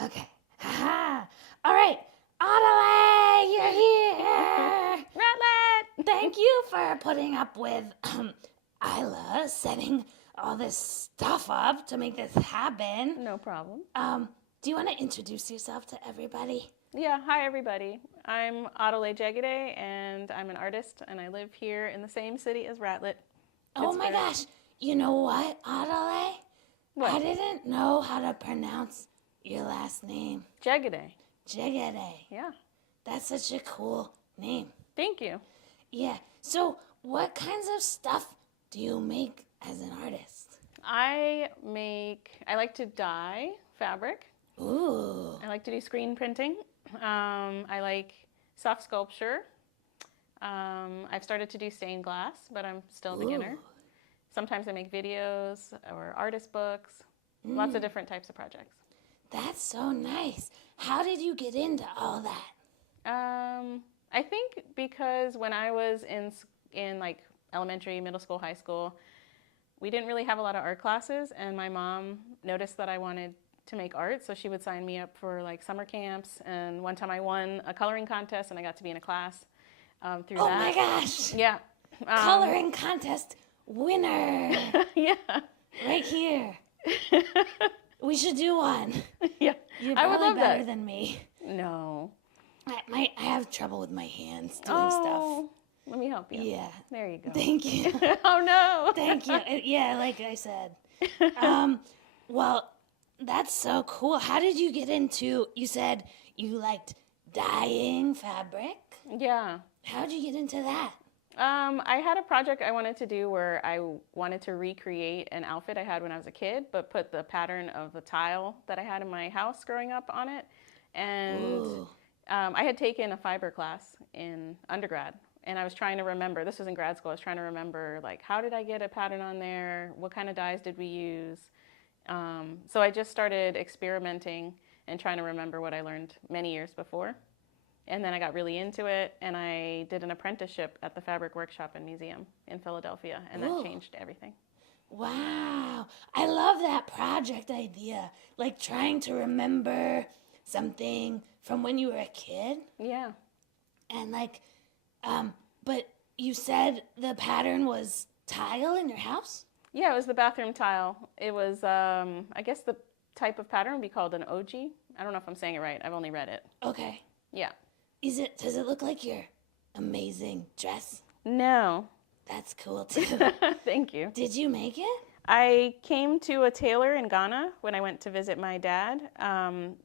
Okay. Ha! All right. Addoley, you're here. Ratlet! Thank you for putting up with Isla setting all this stuff up to make this happen. No problem. Do you want to introduce yourself to everybody? Yeah, hi everybody. I'm Addoley Dzegede, and I'm an artist, and I live here in the same city as Ratlet. Oh my gosh. You know what, Addoley? What? I didn't know how to pronounce your last name. Dzegede. Dzegede. Yeah. That's such a cool name. Thank you. Yeah. So, what kinds of stuff do you make as an artist? I like to dye fabric. Ooh. I like to do screen printing. I like soft sculpture. I've started to do stained glass, but I'm still a beginner. Sometimes I make videos or artist books. Lots of different types of projects. That's so nice. How did you get into all that? I think because when I was in like elementary, middle school, high school, we didn't really have a lot of art classes, and my mom noticed that I wanted to make art, so she would sign me up for like summer camps. And one time I won a coloring contest, and I got to be in a class through that. Oh my gosh! Yeah. Coloring contest winner! Yeah. Right here. We should do one. Yeah. You're I would probably love better that. than me. No. I have trouble with my hands doing stuff. Let me help you. Yeah. There you go. Thank you. Oh no. Thank you. Yeah, like I said. Well, that's so cool. How did you get into, you said you liked dyeing fabric? Yeah. How'd you get into that? I had a project I wanted to do where I wanted to recreate an outfit I had when I was a kid, but put the pattern of the tile that I had in my house growing up on it. And I had taken a fiber class in undergrad, and I was trying to remember, this was in grad school, I was trying to remember, like, how did I get a pattern on there? What kind of dyes did we use? So I just started experimenting and trying to remember what I learned many years before. And then I got really into it, and I did an apprenticeship at the Fabric Workshop and Museum in Philadelphia, and that changed everything. Wow. I love that project idea. Like trying to remember something from when you were a kid. Yeah. And like, but you said the pattern was tile in your house? Yeah, it was the bathroom tile. It was, I guess the type of pattern would be called an OG. I don't know if I'm saying it right. I've only read it. Okay. Yeah. Does it look like your amazing dress? No. That's cool too. Thank you. Did you make it? I came to a tailor in Ghana when I went to visit my dad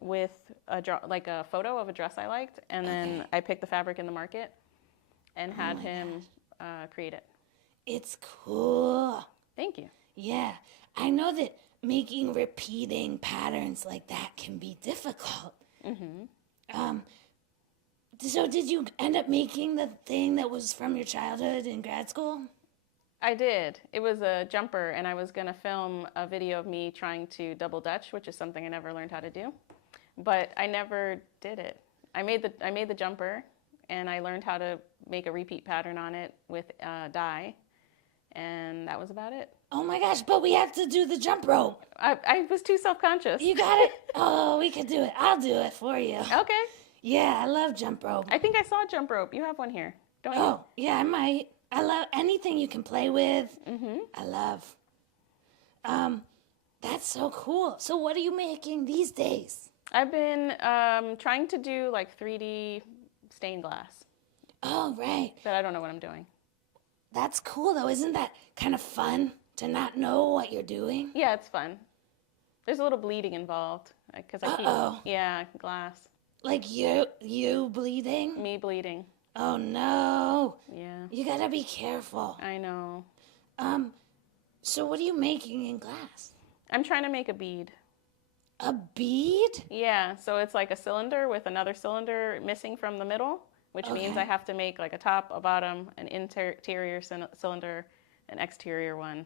with a photo of a dress I liked, and then I picked the fabric in the market and had him create it. It's cool. Thank you. Yeah, I know that making repeating patterns like that can be difficult. So did you end up making the thing that was from your childhood in grad school? I did. It was a jumper, and I was going to film a video of me trying to double Dutch, which is something I never learned how to do. But I never did it. I made the jumper, and I learned how to make a repeat pattern on it with dye, and that was about it. Oh my gosh, but we have to do the jump rope. I was too self-conscious. You got it? Oh, we could do it. I'll do it for you. Okay. Yeah, I love jump rope. I think I saw a jump rope. You have one here, don't you? Oh, yeah, I might. I love anything you can play with. I love. That's so cool. So what are you making these days? I've been trying to do like 3D stained glass. Oh, right. But I don't know what I'm doing. That's cool, though. Isn't that kind of fun to not know what you're doing? Yeah, it's fun. There's a little bleeding involved because I keep glass. Like you bleeding? Me bleeding. Oh no. Yeah. You gotta be careful. I know. So what are you making in glass? I'm trying to make a bead. A bead? Yeah, so it's like a cylinder with another cylinder missing from the middle, which means I have to make like a top, a bottom, an interior cylinder, an exterior one,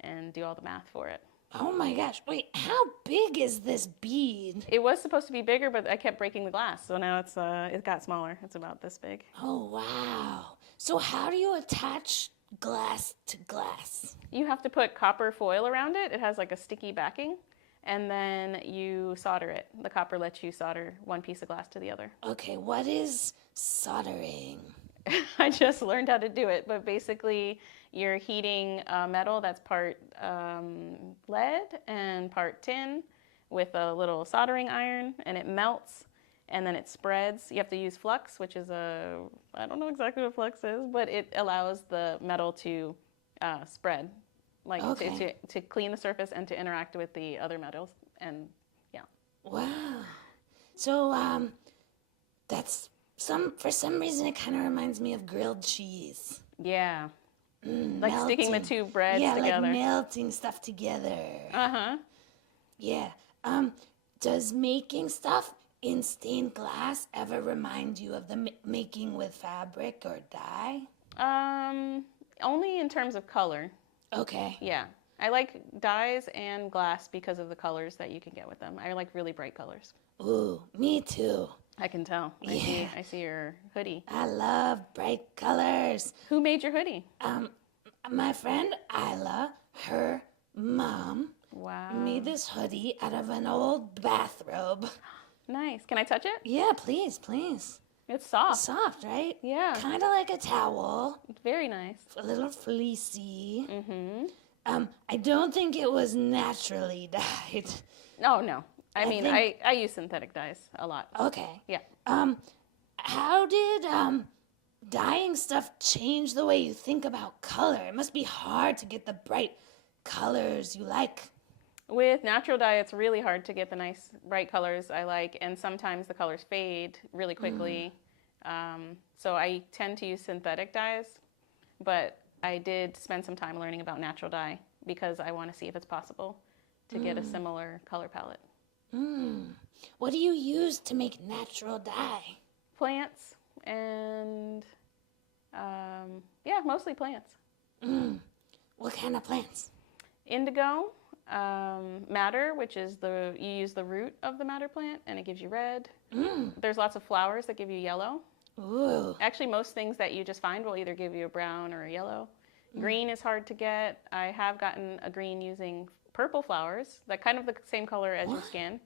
and do all the math for it. Oh my gosh. Wait, how big is this bead? It was supposed to be bigger, but I kept breaking the glass, so now it got smaller. It's about this big. Oh wow. So how do you attach glass to glass? You have to put copper foil around it. It has like a sticky backing, and then you solder it. The copper lets you solder one piece of glass to the other. Okay, what is soldering? I just learned how to do it, but basically you're heating metal that's part lead and part tin with a little soldering iron, and it melts, and then it spreads. You have to use flux, which is I don't know exactly what flux is, but it allows the metal to spread, like to clean the surface and to interact with the other metals, and yeah. Wow. So, that's for some reason it kind of reminds me of grilled cheese. Yeah. Like Melting. sticking the two breads yeah, together. like melting stuff together. Uh-huh. Yeah. Does making stuff in stained glass ever remind you of the making with fabric or dye? Only in terms of color. Okay. Yeah. I like dyes and glass because of the colors that you can get with them. I like really bright colors. Ooh, me too. I can tell. I see your hoodie. I love bright colors. Who made your hoodie? My friend Isla, her mom, Wow. made this hoodie out of an old bathrobe. Nice. Can I touch it? Yeah, please, please. It's soft. Soft, right? Yeah. Kind of like a towel. Very nice. A little fleecy. Mm-hmm. I don't think it was naturally dyed. Oh, no. I use synthetic dyes a lot. Okay. Yeah. How did dyeing stuff change the way you think about color? It must be hard to get the bright colors you like. With natural dye, it's really hard to get the nice bright colors I like, and sometimes the colors fade really quickly. So I tend to use synthetic dyes, but I did spend some time learning about natural dye because I want to see if it's possible to get a similar color palette. What do you use to make natural dye? Plants and, mostly plants. What kind of plants? Indigo, madder, which is you use the root of the madder plant and it gives you red. There's lots of flowers that give you yellow. Ooh. Actually, most things that you just find will either give you a brown or a yellow. Green is hard to get. I have gotten a green using purple flowers, that kind of the same color as your skin.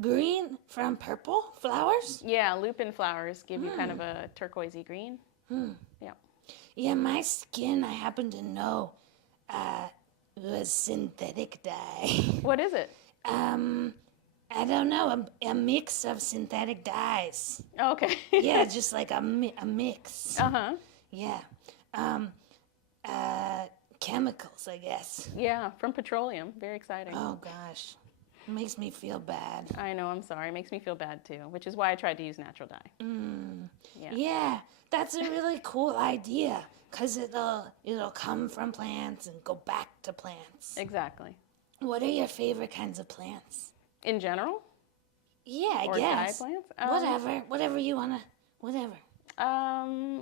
Green from purple flowers? Yeah, lupin flowers give you kind of a turquoisey green. Yeah. Yeah, my skin, I happen to know, was synthetic dye. What is it? I don't know, a mix of synthetic dyes. Oh, okay. Yeah, just like a mix. Uh-huh. Yeah. Chemicals, I guess. Yeah, from petroleum. Very exciting. Oh, gosh. It makes me feel bad. I know, I'm sorry. It makes me feel bad, too, which is why I tried to use natural dye. Yeah, that's a really cool idea, because it'll come from plants and go back to plants. Exactly. What are your favorite kinds of plants? In general? Yeah, I Or guess. dye plants? Whatever you want to, whatever.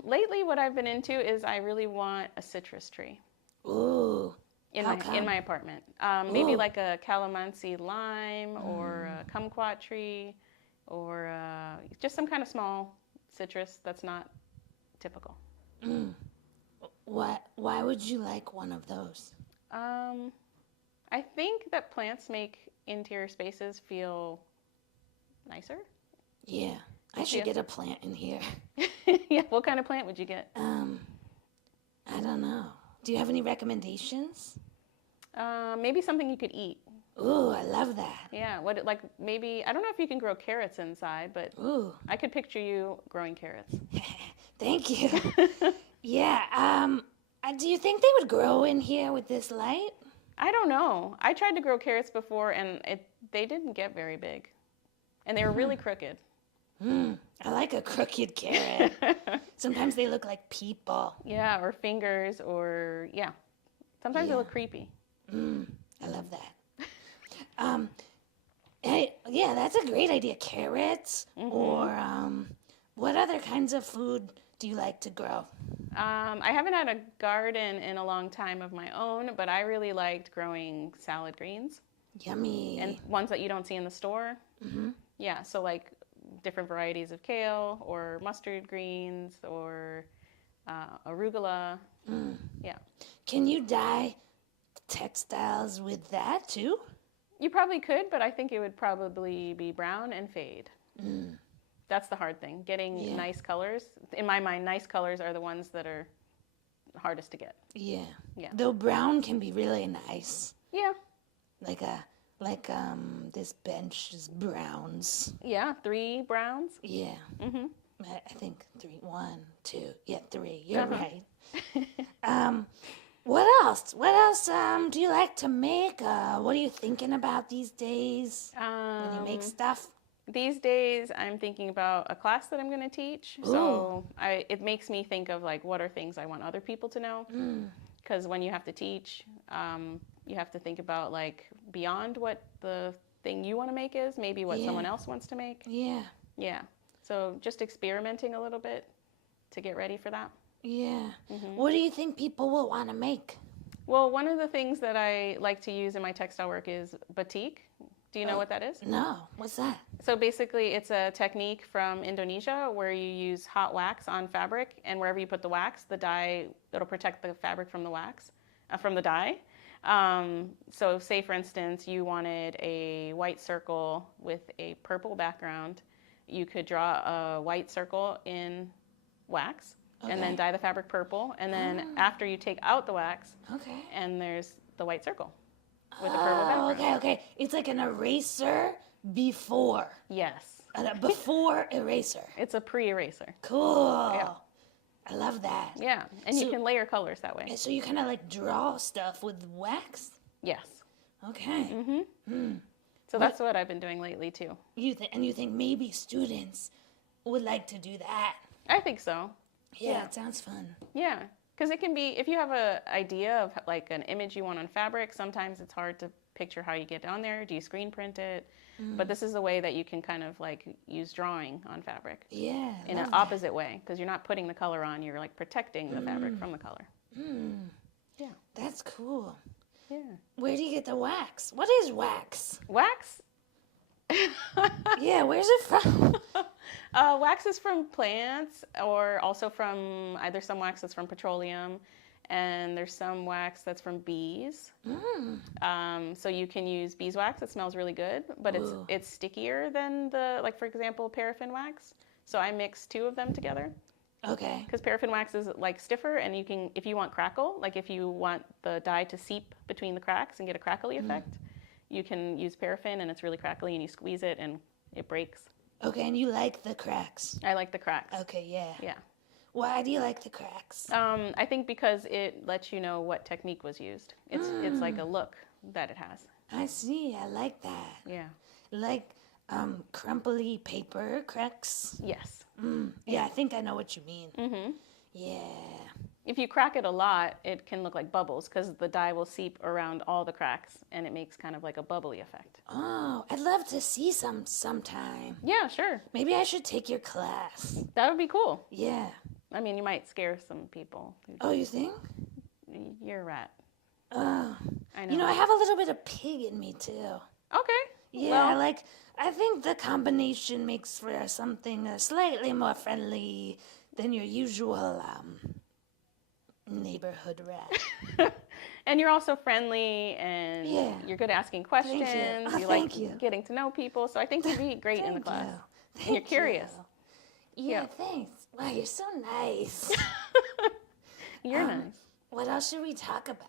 Lately, what I've been into is I really want a citrus tree. Ooh. In my apartment. Maybe like a calamansi lime or a kumquat tree or just some kind of small citrus that's not typical. Why would you like one of those? I think that plants make interior spaces feel nicer. Yeah, I should get a plant in here. Yeah, what kind of plant would you get? I don't know. Do you have any recommendations? Maybe something you could eat. Ooh, I love that. Yeah, maybe, I don't know if you can grow carrots inside, but I could picture you growing carrots. Thank you. Yeah, do you think they would grow in here with this light? I don't know. I tried to grow carrots before and they didn't get very big. And they were really crooked. I like a crooked carrot. Sometimes they look like people. Yeah, or fingers, or sometimes they look creepy. I love that. Yeah, that's a great idea. Carrots, or what other kinds of food do you like to grow? I haven't had a garden in a long time of my own, but I really liked growing salad greens. Yummy. And ones that you don't see in the store. Yeah, so like different varieties of kale or mustard greens or arugula. Yeah. Can you dye textiles with that too? You probably could, but I think it would probably be brown and fade. That's the hard thing, getting nice colors. In my mind, nice colors are the ones that are hardest to get. Yeah. Yeah. Though brown can be really nice. Yeah. Like this bench is browns. Yeah, 3 browns. Yeah. Mm-hmm. I think 3. 1, 2. Yeah, 3. You're right. What else? What else do you like to make? What are you thinking about these days when you make stuff? These days, I'm thinking about a class that I'm going to teach. So it makes me think of like, what are things I want other people to know? Because when you have to teach, you have to think about like beyond what the thing you want to make is, maybe what someone else wants to make. Yeah. Yeah. So just experimenting a little bit to get ready for that. Yeah. What do you think people will want to make? Well, one of the things that I like to use in my textile work is batik. Do you know what that is? No. What's that? So basically, it's a technique from Indonesia where you use hot wax on fabric, and wherever you put the wax, the dye, it'll protect the fabric from the wax, from the dye. So say, for instance, you wanted a white circle with a purple background. You could draw a white circle in wax and then dye the fabric purple. And then after you take out the wax, and there's the white circle with the purple background. Okay. It's like an eraser before. Yes. Before eraser. It's a pre-eraser. Cool. Yeah. I love that. Yeah, and you can layer colors that way. So you kind of like draw stuff with wax? Yes. Okay. So that's what I've been doing lately too. You think maybe students would like to do that? I think so. Yeah, it sounds fun. Yeah, because it can be, if you have an idea of like an image you want on fabric, sometimes it's hard to picture how you get on there. Do you screen print it? But this is a way that you can kind of like use drawing on fabric. Yeah. In an opposite way, because you're not putting the color on, you're like protecting the fabric from the color. Yeah. That's cool. Yeah. Where do you get the wax? What is wax? Wax? Yeah, where's it from? Wax is from plants, or also from either some wax that's from petroleum, and there's some wax that's from bees. So you can use beeswax. It smells really good, but it's stickier than the, like for example, paraffin wax. So I mix 2 of them together. Okay. Because paraffin wax is like stiffer, and you can, if you want crackle, like if you want the dye to seep between the cracks and get a crackly effect, you can use paraffin, and it's really crackly, and you squeeze it and it breaks. Okay, and you like the cracks? I like the cracks. Okay, yeah. Yeah. Why do you like the cracks? I think because it lets you know what technique was used. It's like a look that it has. I see. I like that. Yeah. Like crumply paper cracks? Yes. Yeah, I think I know what you mean. Yeah. If you crack it a lot, it can look like bubbles because the dye will seep around all the cracks, and it makes kind of like a bubbly effect. Oh, I'd love to see some sometime. Yeah, sure. Maybe I should take your class. That would be cool. Yeah. I mean, you might scare some people. Oh, you think? You're a rat. Oh. I know. You know, I have a little bit of pig in me, too. Okay. Yeah, well, I think the combination makes for something slightly more friendly than your usual neighborhood rat. And you're also friendly, and you're good at asking questions. Thank you. You like getting to know people, so I think you'd be great in the class. Thank You're curious. Yeah, thanks. Wow, you're so nice. You're nice. What else should we talk about?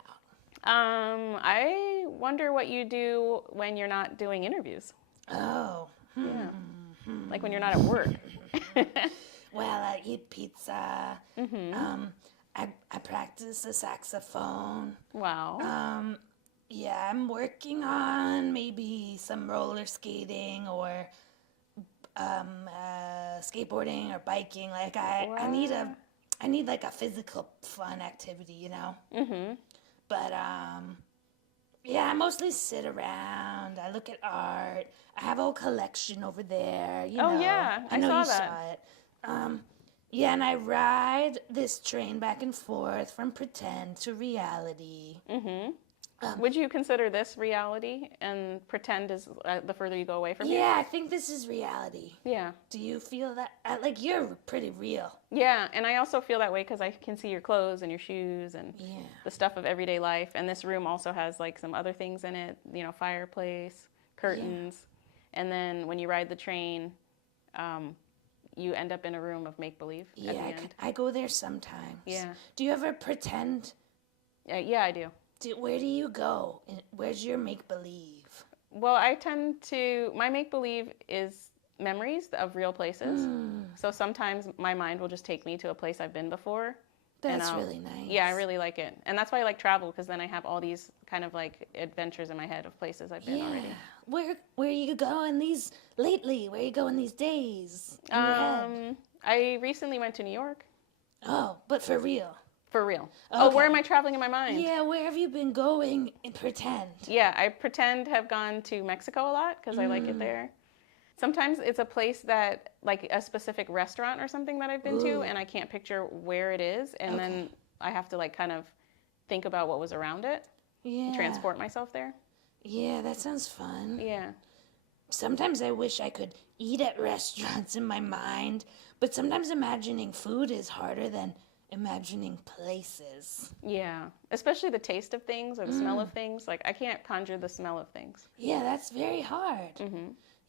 I wonder what you do when you're not doing interviews. Oh. Yeah. Like when you're not at work. Well, I eat pizza. I practice the saxophone. Wow. Yeah, I'm working on maybe some roller skating or skateboarding or biking. Like I need like a physical fun activity, you know. But yeah, I mostly sit around. I look at art. I have a whole collection over there. You know. Yeah, I know saw you that. saw it. Yeah, and I ride this train back and forth from pretend to reality. Would you consider this reality and pretend is the further you go away from here? Yeah, I think this is reality. Yeah. Do you feel that? Like, you're pretty real. Yeah, and I also feel that way because I can see your clothes and your shoes and the stuff of everyday life. And this room also has like some other things in it, you know, fireplace, curtains. And then when you ride the train, you end up in a room of make-believe at the end. I go there sometimes. Yeah. Do you ever pretend? Yeah, I do. Where do you go? Where's your make-believe? Well, my make-believe is memories of real places. So sometimes my mind will just take me to a place I've been before. That's really nice. Yeah, I really like it. And that's why I like travel, because then I have all these kind of like adventures in my head of places I've been already. Where are you going lately? Where are you going these days in your head? I recently went to New York. Oh, but for real? For real. Okay. Oh, where am I traveling in my mind? Yeah, where have you been going and pretend? Yeah, I pretend have gone to Mexico a lot because I like it there. Sometimes it's a place that, like a specific restaurant or something that I've been to, and I can't picture where it is, and then I have to like kind of think about what was around it, and transport myself there. Yeah, that sounds fun. Yeah. Sometimes I wish I could eat at restaurants in my mind, but sometimes imagining food is harder than imagining places. Yeah, especially the taste of things or the smell of things. Like, I can't conjure the smell of things. Yeah, that's very hard.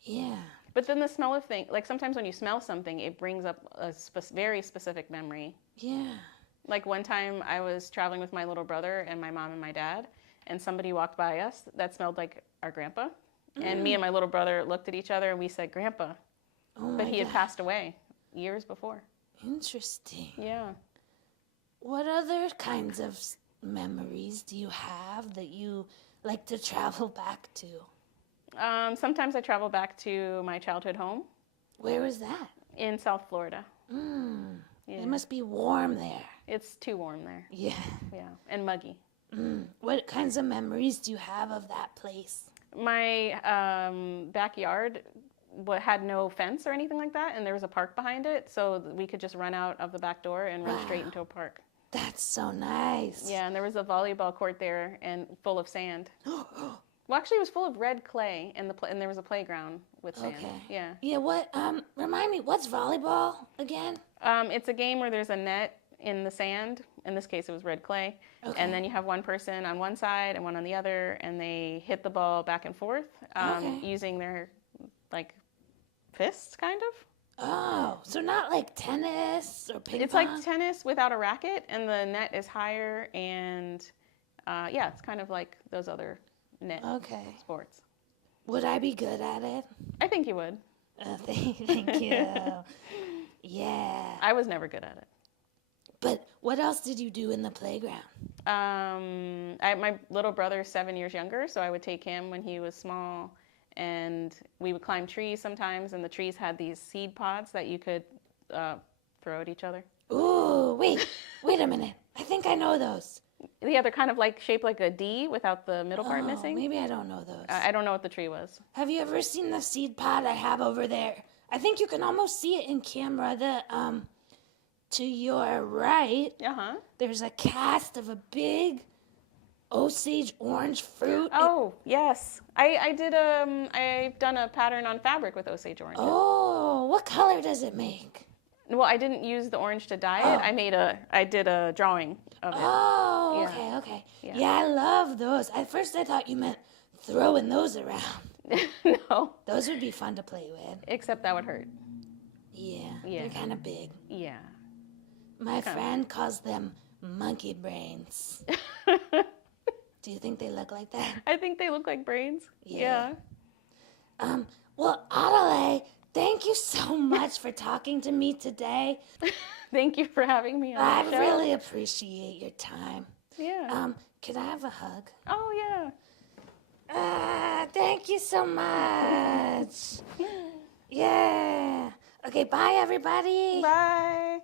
Yeah. But then the smell of things, like sometimes when you smell something, it brings up a very specific memory. Yeah. Like one time I was traveling with my little brother and my mom and my dad, and somebody walked by us that smelled like our grandpa. And me and my little brother looked at each other and we said, Grandpa. But he had passed away years before. Interesting. Yeah. What other kinds of memories do you have that you like to travel back to? Sometimes I travel back to my childhood home. Where was that? In South Florida. Yeah. It must be warm there. It's too warm there. Yeah. Yeah, and muggy. What kinds of memories do you have of that place? My backyard had no fence or anything like that, and there was a park behind it, so we could just run out of the back door and run straight into a park. That's so nice. Yeah, and there was a volleyball court there and full of sand. Well, actually, it was full of red clay, and there was a playground with sand. Okay. Yeah. Yeah. What? Remind me. What's volleyball again? It's a game where there's a net in the sand. In this case, it was red clay. Okay. And then you have one person on one side and one on the other, and they hit the ball back and forth using their like fists, kind of. Oh, so not like tennis or ping pong? It's like tennis without a racket, and the net is higher, and yeah, it's kind of like those other net sports. Would I be good at it? I think you would. Thank you. Yeah. I was never good at it. But what else did you do in the playground? My little brother's 7 years younger, so I would take him when he was small, and we would climb trees sometimes, and the trees had these seed pods that you could throw at each other. Ooh, wait a minute. I think I know those. Yeah, they're kind of like shaped like a D without the middle part missing. Maybe I don't know those. I don't know what the tree was. Have you ever seen the seed pod I have over there? I think you can almost see it in camera. To your right, there's a cast of a big Osage orange fruit. Oh, yes. I've done a pattern on fabric with Osage orange. Oh, what color does it make? Well, I didn't use the orange to dye it. I did a drawing of it. Oh, yeah. Okay. Yeah, I love those. At first I thought you meant throwing those around. No. Those would be fun to play with. Except that would hurt. Yeah. They're kind of big. Yeah. My friend calls them monkey brains. Do you think they look like that? I think they look like brains. Yeah. Well, Addoley, thank you so much for talking to me today. Thank you for having me on the show. I really appreciate your time. Yeah. Could I have a hug? Oh, yeah. Thank you so much. Yeah. Okay, bye, everybody. Bye.